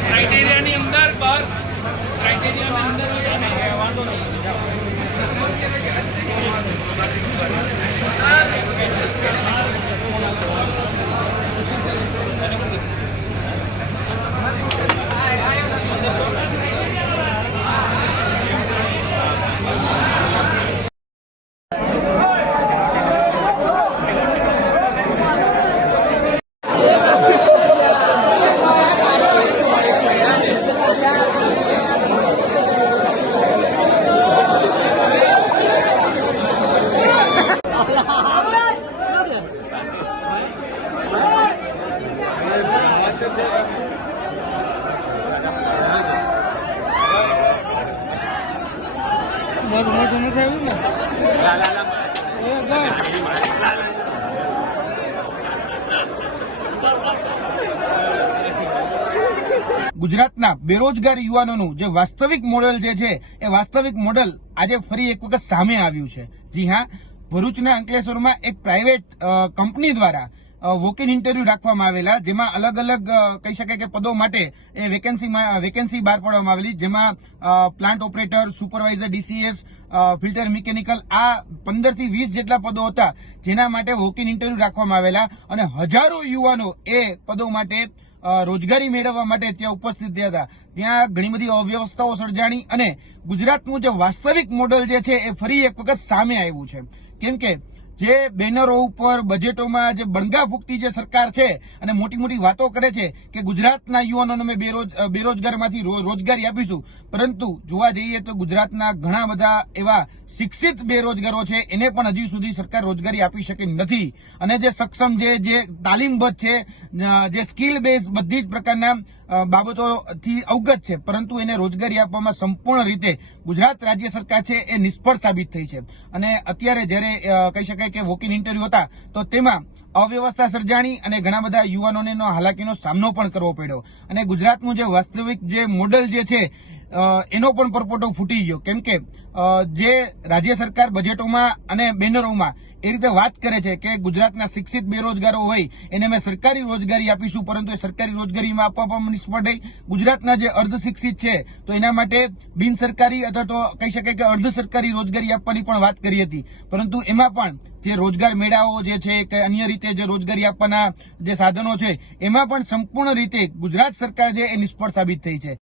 ક્રાઇટેરિયાની અંદર બહાર ક્રાઇટેરિયાની અંદર વાંધો નહીં. મોટું મોટું નથી આવ્યું ને? ગુજરાતના બેરોજગાર યુવાનોનું જે વાસ્તવિક મોડેલ જે છે, એ વાસ્તવિક મોડેલ આજે ફરી એક વખત સામે આવ્યું છે. જી હા, ભરૂચના અંકલેશ્વરમાં એક પ્રાઇવેટ કંપની દ્વારા વોક ઇન ઇન્ટરવ્યુ રાખવામાં આવેલા, જેમાં અલગ અલગ કહી શકાય કે પદો માટે એ વેકેન્સીમાં વેકેન્સી બહાર પાડવામાં આવેલી, જેમાં plant operator supervisor DCS filter mechanical આ પંદરથી વીસ જેટલા પદો હતા, જેના માટે વોક ઇન ઇન્ટરવ્યુ રાખવામાં આવેલા. અને હજારો યુવાનો એ પદો માટે રોજગારી મેળવવા માટે ત્યાં ઉપસ્થિત થયા હતા. ત્યાં ઘણી બધી અવ્યવસ્થાઓ સર્જાણી અને ગુજરાતનું જે વાસ્તવિક મોડલ જે છે, એ ફરી એક વખત સામે આવ્યું છે. કેમ કે જે બેનરો ઉપર બજેટોમાં જે બણગા ફૂકતી જે સરકાર છે અને મોટી મોટી વાતો કરે છે કે ગુજરાતના યુવાનોને અમે બેરોજ બેરોજગારમાંથી રોજગારી આપીશું. પરંતુ જોવા જઈએ તો ગુજરાતના ઘણા બધા એવા શિક્ષિત બેરોજગારો છે, એને પણ હજી સુધી સરકાર રોજગારી આપી શકે નથી. અને જે સક્ષમ જે જે તાલીમબદ્ધ છે જે સ્કિલ બેઝ બધી જ પ્રકારના બાબતોથી અવગત છે. પરંતુ એને રોજગારી આપવામાં સંપૂર્ણ રીતે ગુજરાત રાજ્ય સરકાર છે એ નિષ્ફળ સાબિત થઈ છે. અને અત્યારે જ્યારે કહી શકાય કે વોક ઇન ઇન્ટરવ્યુ હતા, તો તેમાં અવ્યવસ્થા સર્જાણી અને ઘણા બધા યુવાનોને હાલાકીનો સામનો પણ કરવો પડ્યો. અને ગુજરાતનું જે વાસ્તવિક જે મોડલ જે છે એનો પણ પરપોટો ફૂટી ગયો. કેમ કે જે રાજ્ય સરકાર બજેટોમાં અને બેનરોમાં એ રીતે વાત કરે છે કે ગુજરાતના શિક્ષિત બેરોજગારો હોય, એને અમે સરકારી રોજગારી આપીશું, પરંતુ એ સરકારી રોજગારીમાં આપવામાં નિષ્ફળ રહી ગુજરાતના જે અર્ધ શિક્ષિત છે, તો એના માટે બિન સરકારી અથવા તો કહી શકાય કે અર્ધ સરકારી રોજગારી આપવાની પણ વાત કરી હતી. પરંતુ એમાં પણ જે રોજગાર મેળાઓ જે છે કે અન્ય રીતે જે રોજગારી આપવાના જે સાધનો છે, એમાં પણ સંપૂર્ણ રીતે ગુજરાત સરકાર છે એ નિષ્ફળ સાબિત થઈ છે.